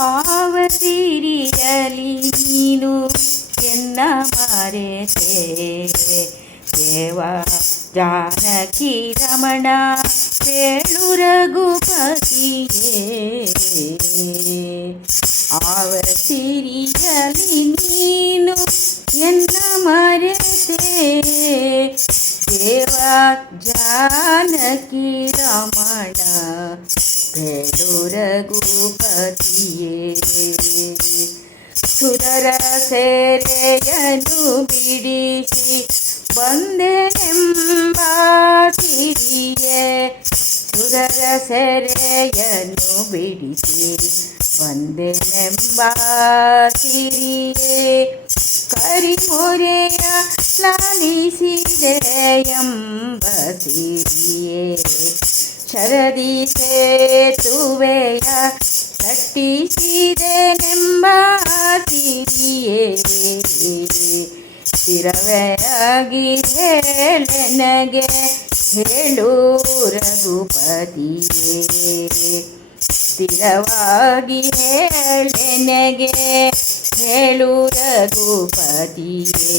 ಆವ ಸಿರಿಯಲಿ ನೀನು ಎನ್ನ ಮರೆತೆ ದೇವ ಜಾನಕಿ ರಮಣ ಕೇಳು ರಘುಪತಿಯೇ. ಆವ ಸಿರಿಯಲಿ ನೀನು ಎನ್ನ ಮರೆತೆ ದೇವ ಜಾನಕಿ ರಮಣ ಕೇಳು ರಘುಪತಿಯೇ. ಸುರರ ಸೆರೆಯನ್ನು ಬಿಡಿಸಿ ಬಂದೆನೆಂಬ ಕಿರಿಯೇ. ಸುರರ ಸೆರೆಯನ್ನು ಬಿಡಿಸಿ ಬಂದೆನೆಂಬ ಕಿರಿಯೇ. ಕರಿಮೊರೆಯ ಲಾಲಿಸಿದೆ ಎಂಬ ಸಿರಿಯೇ. ಶರದಿ ಸೇತುವೆಯ ಕಟ್ಟಿಸಿದೆನೆಂಬ ಸಿರಿಯೇ. ಸ್ಥಿರವಾಗಿ ಹೇಳೆನಗೆ ಹೇಳು ರಘುಪತಿಯೇ. ಸ್ಥಿರವಾಗಿ ಹೇಳೆನಗೆ ಹೇಳು ರಘುಪತಿಯೇ.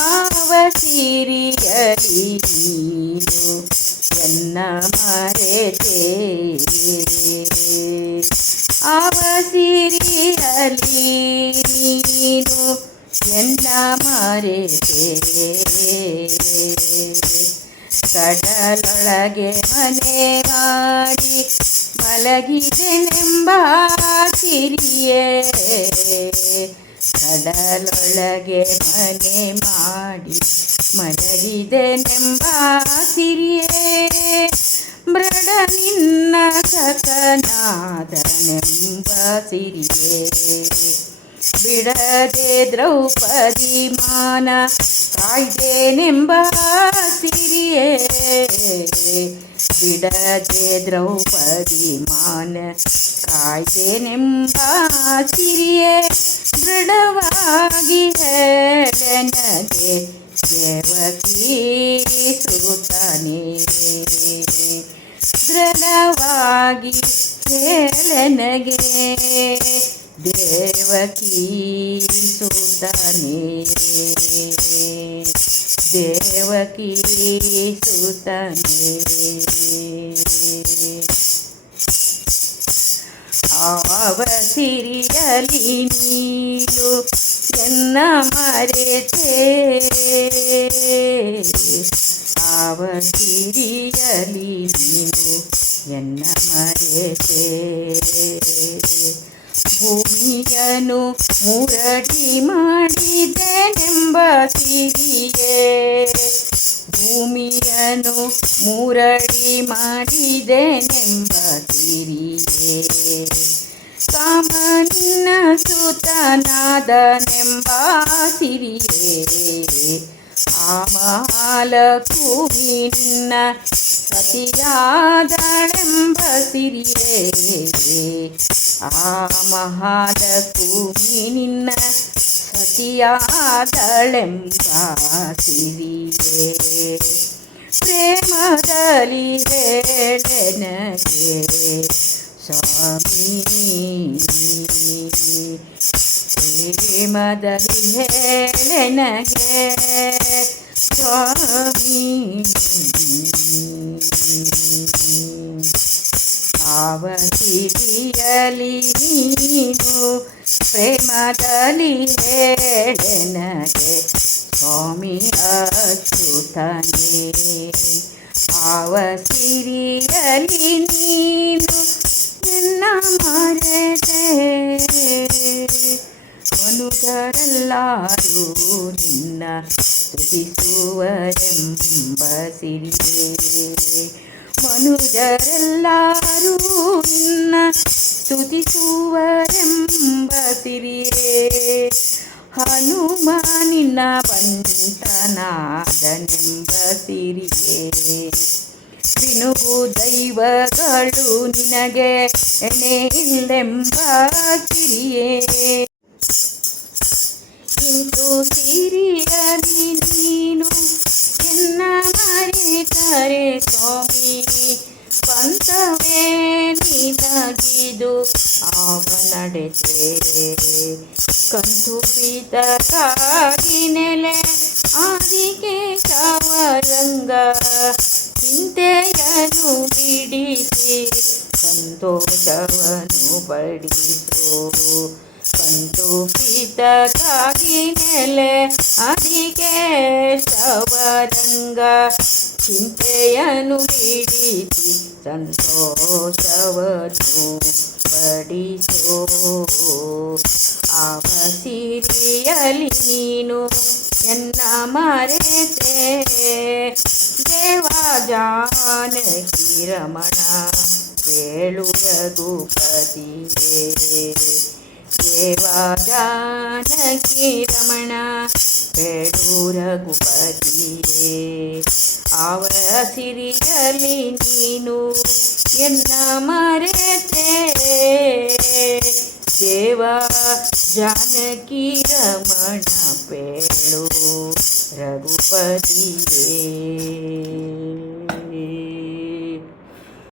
ಆವ ಸಿರಿಯಲಿ ನೀನು ಎನ್ನ ಮರೆತೆ ಆವ ಸಿರಿಯಲಿ ನೀನು ಎನ್ನ ಮರೆತೆ ಕಡಲೊಳಗೆ ಮನೆ ಮಾಡಿ ಮಲಗಿದೆನೆಂಬ ಸಿರಿಯೇ. ಕಡಲೊಳಗೆ ಮನೆ ಮಾಡಿ ಮಲಗಿದೆನೆಂಬ ಸಿರಿಯೇ. ಮೃಡ ನಿನ್ನ ಸಖನಾದನೆಂಬ ಸಿರಿಯೇ. ಬಿಡದೆ ದ್ರೌಪದಿ ಮಾನ ಕಾಯ್ದೆನೆಂಬ ಸಿರಿಯೇ. ಬಿಡದೆ ದ್ರೌಪದಿ ಮಾನ ಕಾಯ್ದೆನೆಂಬ ಸಿರಿಯೇ. ದೃಢವಾಗಿ ಹೇಳೆನಗೆ ದೇವಕೀ ಸುತನೇ. ದೃಢವಾಗಿ ಹೇಳೆನಗೆ ದೇವಕೀ ಸುತನೇ. ದೇವಕೀ ಸುತನೇ. ಆವ ಸಿರಿಯಲಿ ನೀನು ಎನ್ನ ಮರೆತೆ ಆವ ಸಿರಿಯಲಿ ನೀನು ಎನ್ನ ಮರೆತೆ. ಭೂಮಿಯನ್ನು ಮುರಡಿ ಮಾಡಿದೆನೆಂಬ ಸಿರಿಯೇ. ಭೂಮಿಯನ್ನು ಮುರಡಿ ಮಾಡಿದೆನೆಂಬ ಸಿರಿಯೇ. ಕಾಮನಿನ್ನ ಸುತನಾದನೆಂಬ ಸಿರಿಯೇ. ಆ ಮಹಾಲಕ್ಷ್ಮಿ ನಿನ್ನ ಸತಿಯಾದಳೆಂಬ ಸಿರಿಯೇ. ಆ ಮಹಾಲಕ್ಷ್ಮಿ ನಿನ್ನ ಸತಿಯಾದಳೆಂಬ ಸಿರಿಯೇ. ಪ್ರೇಮದಲ್ಲಿ ಹೇಳೆನಗೆ ಸ್ವಾಮಿ. ಪ್ರೇಮದಲ್ಲಿ ಹೇಳೆನಗೆ ಸ್ವಾಮಿ. ಆವ ಸಿರಿಯಲಿ ನೀನು ಪ್ರೇಮದಲ್ಲಿ ಹೇಳೆನಗೆ ಸ್ವಾಮಿ ಅಚ್ಯುತನೇ. ಆವ ಸಿರಿಯಲಿ ನೀನು ಎನ್ನ ಮರೆತೆ ಮನುಜರೆಲ್ಲರೂ ನಿನ್ನ ಸ್ತುತಿಸುವರೆಂಬ ಸಿರಿಯೇ. ಮನುಜರೆಲ್ಲರೂ ನಿನ್ನ ಸ್ತುತಿಸುವರೆಂಬ ಸಿರಿಯೇ. ಹನುಮ ನಿನ್ನ ಬಂಟನಾದನೆಂಬ ಸಿರಿಯೇ. ಬಿನುಗು ದೈವಗಳು ನಿನಗೆ ಎಣೆ ಇಲ್ಲೆಂಬ ಸಿರಿಯೇ. ಸಿರಿಯಲಿ ನೀನು ಎನ್ನ ಮರೆತರೆ ಸ್ವಾಮಿ ಪಂಥವೇ ನಿನಗಿದು ಅವನಡೆತೆ ಕಂತು ಬೀತಕ್ಕಾಗಿ ನೆಲೆ ಆದಿಕೇಶವರಂಗ ಚಿಂತೆಯನ್ನು ಬಿಡಿಸಿ ಸಂತೋಷವನ್ನು ಪಡಿಸು ಕಂತು ಬೀತಕ್ಕಾಗಿ ನೆಲೆ ಆದಿಕೇಶವರಂಗ ಚಿಂತೆಯನ್ನು ಬಿಡಿಸಿ ಸಂತೋಷವನ್ನು ಪಡಿಸೋ ಆವ ಸಿರಿಯಲಿ ನೀನು ಎನ್ನ ಮರೆತೆ ದೇವ ಜಾನಕಿ ರಮಣ ಕೇಳು ರಘುಪತಿಯೇ ದೇವ ಜಾನಕಿ ರಮಣ ಬೇಡು ರಘುಪತಿಯೇ ಆವ ಸಿರಿಯಲಿ ನೀನು ಎನ್ನ ಮರೆತೆ ದೇವ ಜಾನಕಿ ರಮಣ ಬೇಡು ರಘುಪತಿಯೇ.